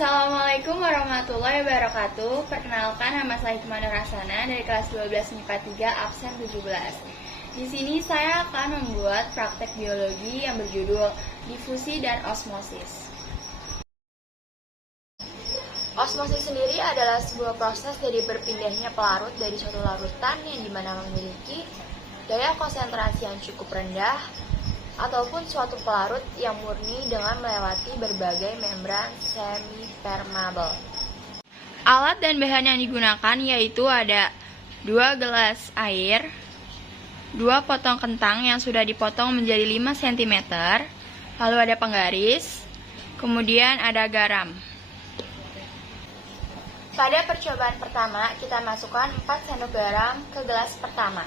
Assalamualaikum warahmatullahi wabarakatuh. Perkenalkan, nama saya Hikmah Nurasana dari kelas 12 MIPA 3 absen 17. Di sini saya akan membuat praktek biologi yang berjudul difusi dan osmosis. Osmosis sendiri adalah sebuah proses dari berpindahnya pelarut dari suatu larutan yang dimana memiliki daya konsentrasi yang cukup rendah ataupun suatu pelarut yang murni dengan melewati berbagai membran semi-permeable. Alat dan bahan yang digunakan yaitu ada 2 gelas air, 2 potong kentang yang sudah dipotong menjadi 5 cm, lalu ada penggaris, kemudian ada garam. Pada percobaan pertama, kita masukkan 4 sendok garam ke gelas pertama.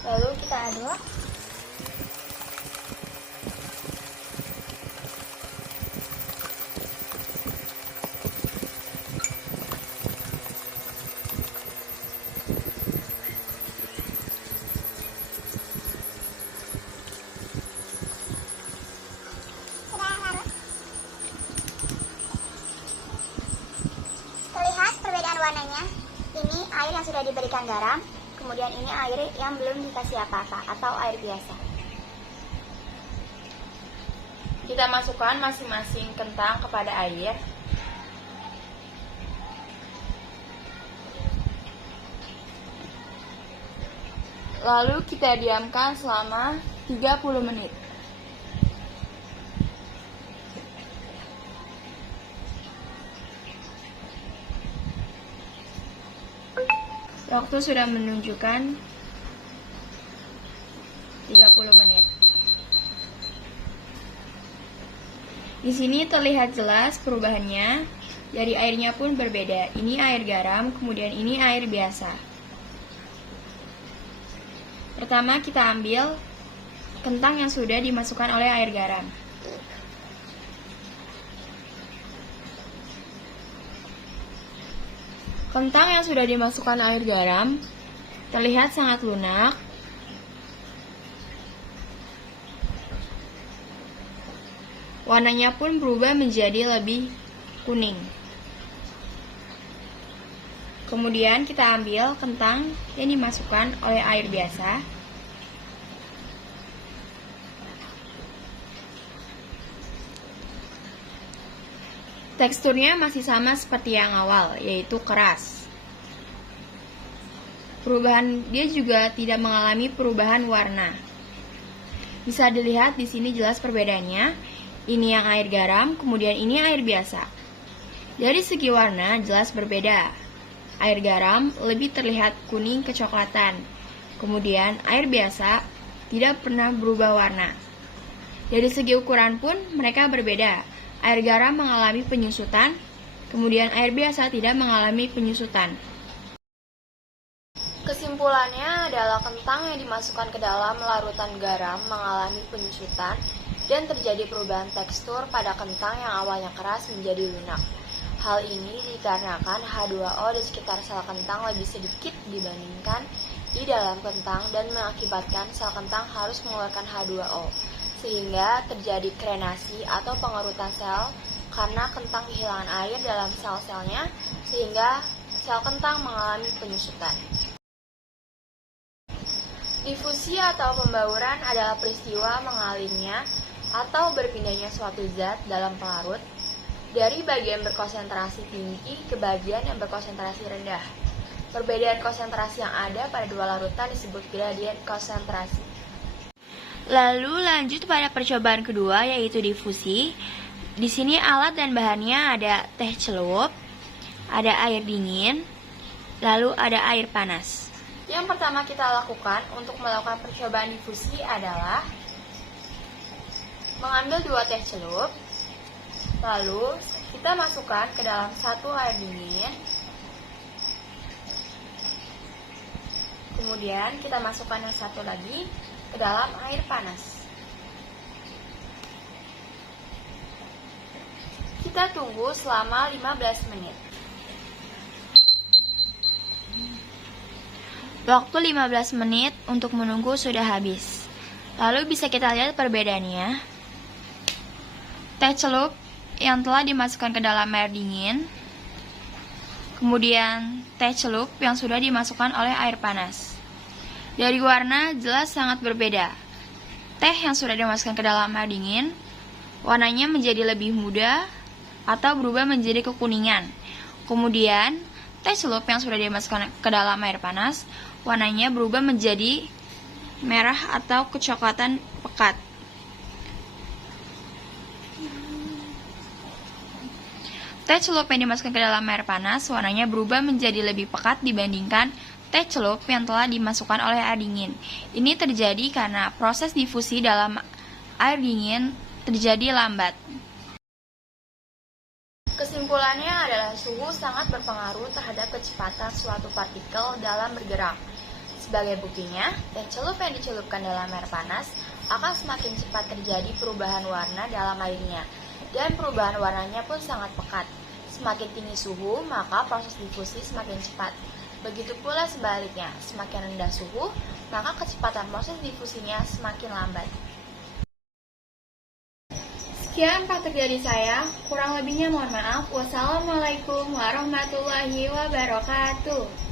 Lalu kita aduk. Terlihat perbedaan warnanya. Ini air yang sudah diberikan garam. Kemudian ini air yang belum dikasih apa-apa atau air biasa. Kita masukkan masing-masing kentang kepada air. Lalu kita diamkan selama 30 menit. Waktu sudah menunjukkan 30 menit. Di sini terlihat jelas perubahannya. Dari airnya pun berbeda. Ini air garam, kemudian ini air biasa. Pertama kita ambil kentang yang sudah dimasukkan oleh air garam. Kentang yang sudah dimasukkan air garam terlihat sangat lunak. Warnanya pun berubah menjadi lebih kuning. Kemudian kita ambil kentang yang dimasukkan oleh air biasa. Teksturnya masih sama seperti yang awal, yaitu keras. Dia juga tidak mengalami perubahan warna. Bisa dilihat di sini jelas perbedaannya. Ini yang air garam, kemudian ini air biasa. Dari segi warna jelas berbeda. Air garam lebih terlihat kuning kecoklatan. Kemudian air biasa tidak pernah berubah warna. Dari segi ukuran pun mereka berbeda. Air garam mengalami penyusutan, kemudian air biasa tidak mengalami penyusutan. Kesimpulannya adalah kentang yang dimasukkan ke dalam larutan garam mengalami penyusutan dan terjadi perubahan tekstur pada kentang yang awalnya keras menjadi lunak. Hal ini dikarenakan H2O di sekitar sel kentang lebih sedikit dibandingkan di dalam kentang dan mengakibatkan sel kentang harus mengeluarkan H2O. Sehingga terjadi krenasi atau pengerutan sel karena kentang kehilangan air dalam sel-selnya sehingga sel kentang mengalami penyusutan. Difusi atau pembauran adalah peristiwa mengalirnya atau berpindahnya suatu zat dalam pelarut dari bagian berkonsentrasi tinggi ke bagian yang berkonsentrasi rendah. Perbedaan konsentrasi yang ada pada dua larutan disebut gradien konsentrasi. Lalu lanjut pada percobaan kedua yaitu difusi. Di sini alat dan bahannya ada teh celup, ada air dingin, lalu ada air panas. Yang pertama kita lakukan untuk melakukan percobaan difusi adalah mengambil 2 teh celup, lalu kita masukkan ke dalam 1 air dingin, Kemudian kita masukkan yang satu lagi ke dalam air panas. Kita tunggu selama 15 menit. Waktu 15 menit untuk menunggu sudah habis. Lalu bisa kita lihat perbedaannya. Teh celup yang telah dimasukkan ke dalam air dingin, kemudian teh celup yang sudah dimasukkan oleh air panas. Dari warna jelas sangat berbeda. Teh yang sudah dimasukkan ke dalam air dingin, warnanya menjadi lebih muda atau berubah menjadi kekuningan. Kemudian, teh celup yang sudah dimasukkan ke dalam air panas, warnanya berubah menjadi merah atau kecoklatan pekat. Teh celup yang dimasukkan ke dalam air panas, warnanya berubah menjadi lebih pekat dibandingkan teh celup yang telah dimasukkan oleh air dingin. Ini terjadi karena proses difusi dalam air dingin terjadi lambat. Kesimpulannya adalah suhu sangat berpengaruh terhadap kecepatan suatu partikel dalam bergerak. Sebagai buktinya, teh celup yang dicelupkan dalam air panas akan semakin cepat terjadi perubahan warna dalam airnya, dan perubahan warnanya pun sangat pekat. Semakin tinggi suhu, maka proses difusi semakin cepat. Begitu pula sebaliknya, semakin rendah suhu, maka kecepatan proses difusinya semakin lambat. Sekian praktek dari saya, kurang lebihnya mohon maaf. Wassalamualaikum warahmatullahi wabarakatuh.